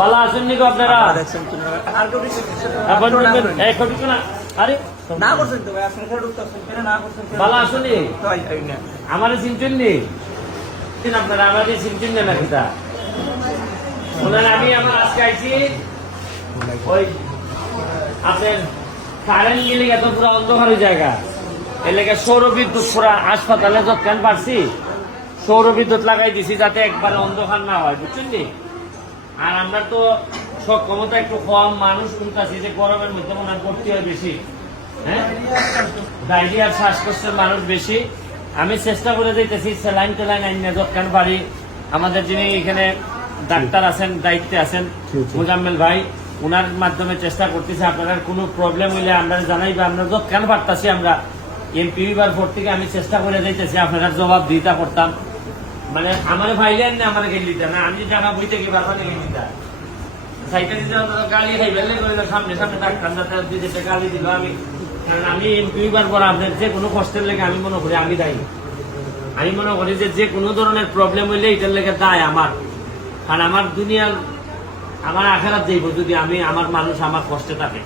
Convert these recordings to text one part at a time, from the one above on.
ভালো আছেন নি গো আপনারা? আরে ভালো আসুনি আমার চিনছেন নি আপনারা আমাদের চিনছেন না কিতা আমি আমার আজকে আইছি ওই আপনার কারেন্ট গেলে এত পুরো অন্ধকারের জায়গা এলাকা সৌর বিদ্যুৎ পুরা হাসপাতালে যৎকান পারছি সৌর বিদ্যুৎ লাগাই দিছি যাতে একবারে অন্ধকার না হয় বুঝছেন নি। আর আমরা তো সক্ষমতা একটু কম মানুষ শুনতেছি যে গরমের মধ্যে মনে হয় ভর্তি হয় বেশি, হ্যাঁ ডায়রিয়ার শ্বাসকষ্টের মানুষ বেশি। আমি চেষ্টা করে দিতেছি স্যালাইন টেলাইন আইনে যৎকান পারি। আমাদের যিনি এখানে ডাক্তার আছেন দায়িত্বে আছেন মুজাম্মেল ভাই, ওনার মাধ্যমে চেষ্টা করতেছি। আপনার কোনো প্রবলেম হইলে আমরা জানাই বা আমরা যৎকান পারতাছি। আমরা এমপি পর থেকে আমি চেষ্টা করে দিতেছি আপনারা জবাব দিতে করতাম। মানে আমার ভাইলেন না আমার গেলিটা না আমি জায়গা বইতে কি বারবার গেলিটা সাইকেল গাড়ি খাই বেলে সামনে সামনে ডাক্তার যেটা গাড়ি দিল আমি, কারণ আমি এমপি পর আপনার যে কোনো কষ্টের লেগে আমি মনে করি আমি দায়ী। আমি মনে করি যে কোনো ধরনের প্রবলেম হইলে এটার লেগে দায় আমার, কারণ আমার দুনিয়ার আমার আখেরাত যাইব যদি আমি আমার মানুষ আমার কষ্টে থাকে।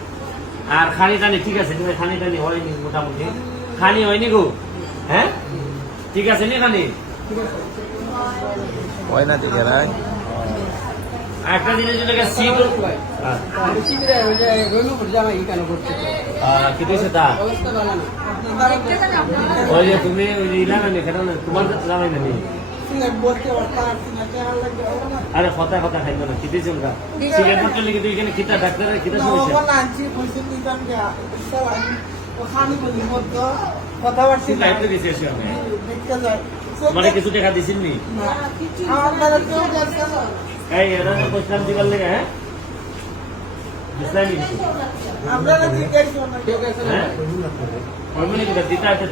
আর খানি টানি ঠিক আছে খানি টানি হয়নি মোটামুটি খানি হয়নি গো, হ্যাঁ ঠিক আছে নি খানি হয় না দিকে রায় একটা জিনিস যেটাকে সিট কি দিয়েছে তা ওই যে তুমি ইলাম তোমার জানাই না আরে কথা কথা খাইব না কি দিয়েছে ওরা সিগারেট পড়তে লিখে তুই এখানে খিতা ডাক্তারের খিতা সমস্যা দায়িত্ব দিয়েছে এসে মানে কিছু টাকা দিছেন নি এই এরা প্রস্তাব দিবার লেগে, হ্যাঁ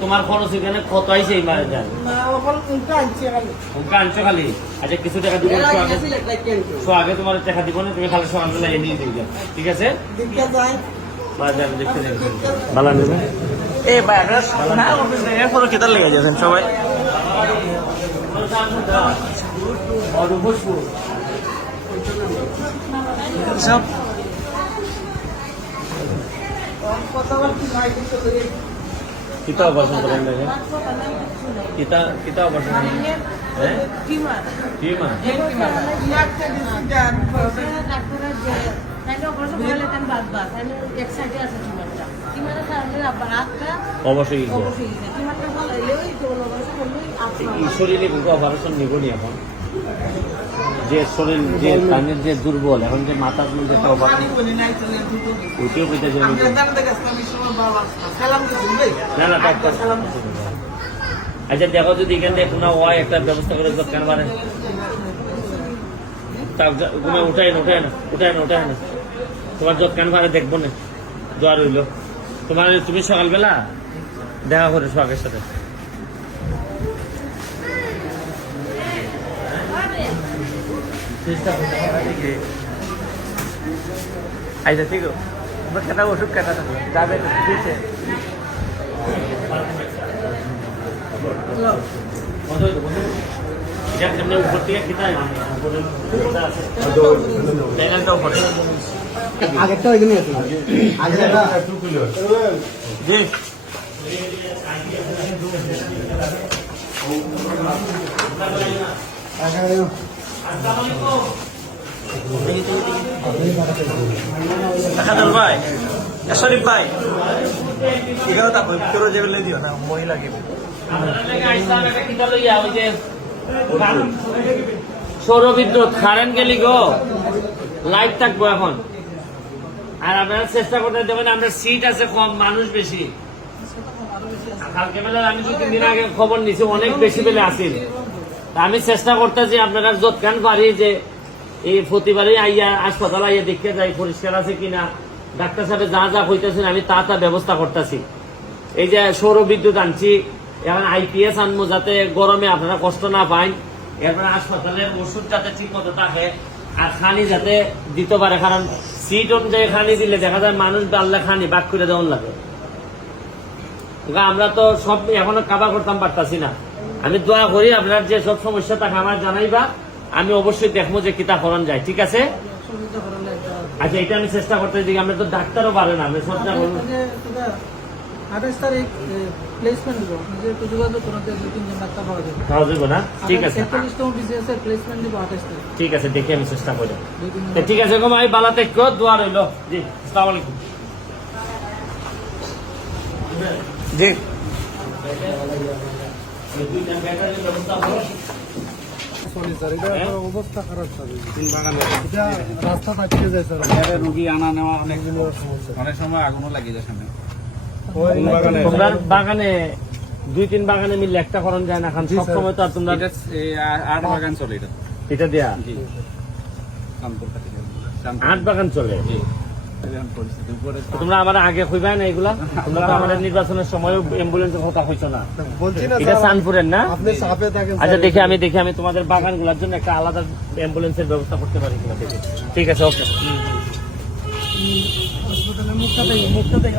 তোমার খরচ এখানে কত আইছে এই মারে যান আনছো খালি। আচ্ছা কিছু টাকা দিব আগে তোমার টাকা দিব না, তুমি খালি সকালবেলা এনে দিয়ে ঠিক আছে ভালো নেবে এই বাইরে কেতার লেগে যাচ্ছেন সবাই সব কিতা অপারেশন করেন দেখেন কিতা অপারেশন হ্যাঁ অবশ্যই শরীরে অপারেশন নিবনি এখন যে শরীর যে কানের যে দুর্বল এখন যে মাথার মধ্যে আচ্ছা দেখো যদি এখান থেকে কোনো ওয়াই একটা ব্যবস্থা করে কেন পারে উঠাই না তোমার যত কেন পারে দেখবো না দোয়া রইল তোমার তুমি সকালবেলা দেখা করে সোহাগের সাথে আচ্ছা ঠিক কেটা ওষুধ কেটা যাবে দিচ্ছে উপর থেকে খেতে আগেরটা ওইখানে আছে জি ভাই শরীফ ভাই এগারোটা ভিতরে যে বেলে দিও না মই লাগিব সৌর বিদ্যুৎ কারেন্ট গেলি গো লাইট থাকবো এখন। আর আপনারা চেষ্টা করতে দেবেন, আমরা সিট আছে কম মানুষ বেশি। কালকে বেলা আমি 2-3 দিন আগে খবর নিছি অনেক বেশি বেলে আসিল। আমি চেষ্টা করতেছি আপনারা যৎকান পারি যে এই প্রতিবারই আইয়া হাসপাতাল আইয়া দেখতে যাই পরিষ্কার আছে কিনা, ডাক্তার সাহেব যা যা হইতেছেন আমি তা ব্যবস্থা করতেছি। এই যে সৌর বিদ্যুৎ আনছি এখন আইপিএস আনবো যাতে গরমে আপনারা কষ্ট না পান, এরপরে হাসপাতালের ওষুধ যাতে ঠিক মতো থাকে আর খানি যাতে দিতে পারে, কারণ সিট অনুযায়ী খানি দিলে দেখা যায় মানুষ ডাললে খানি বাক করে দেওয়ার লাগে। আমরা তো সব এখনো কাবা করতাম পারতাছি না। আমি দোয়া করি আপনার যে সব সমস্যা থাকে আমার জানাইবা, আমি অবশ্যই দেখবো যে কিতা করণ যায়। ঠিক আছে। সহযোগিতা করালে একটা আচ্ছা এটা আমি চেষ্টা করতে দিই, আমরা তো ডাক্তারও পারে না, আমি চেষ্টা করবো। 28 তারিখ প্লেসমেন্ট দিব, আপনি যে একটু যোগাযোগ করেন, 2-3 জন ডাক্তার পাওয়া যাবে। খাওয়া যাবো না? ঠিক আছে, 41তম বিসিএস এর প্লেসমেন্ট দিব 28 তারিখ। ঠিক আছে, দেখি আমি চেষ্টা করি। 2-3 তো ঠিক আছে, আমি বালাতে দোয়া রইল। জি, আসসালামু আলাইকুম। জি সরি স্যার, এটা অবস্থা খারাপ স্যার। এটা রাস্তা থাকতে যায় স্যার, রুগী আনা নেওয়া অনেক সমস্যা। অনেক সময় আগুনও লাগে যায় সামনে। তোমরা বাগানে 2-3 বাগানে মিললে একটা করণ যায় না, খান সব সময় তো আর তোমরা এটা আট বাগান চলে এটা। এটা দেয়া জি শামপুর কাছে। 8 বাগান চলে। পরিস্থিতি উপরে তোমরা আমার আগে কইবা না এগুলা? তোমরা তো আমাদের নির্বাচনের সময় অ্যাম্বুলেন্সের কথা হইছো না। বলছি না এটা সানপুরের না? আপনি চাপে থাকেন আচ্ছা দেখি আমি তোমাদের বাগানগুলোর জন্য একটা আলাদা অ্যাম্বুলেন্সের ব্যবস্থা করতে পারি কিনা দেখি। ঠিক আছে, ওকে। হাসপাতালে মুখটা থেকে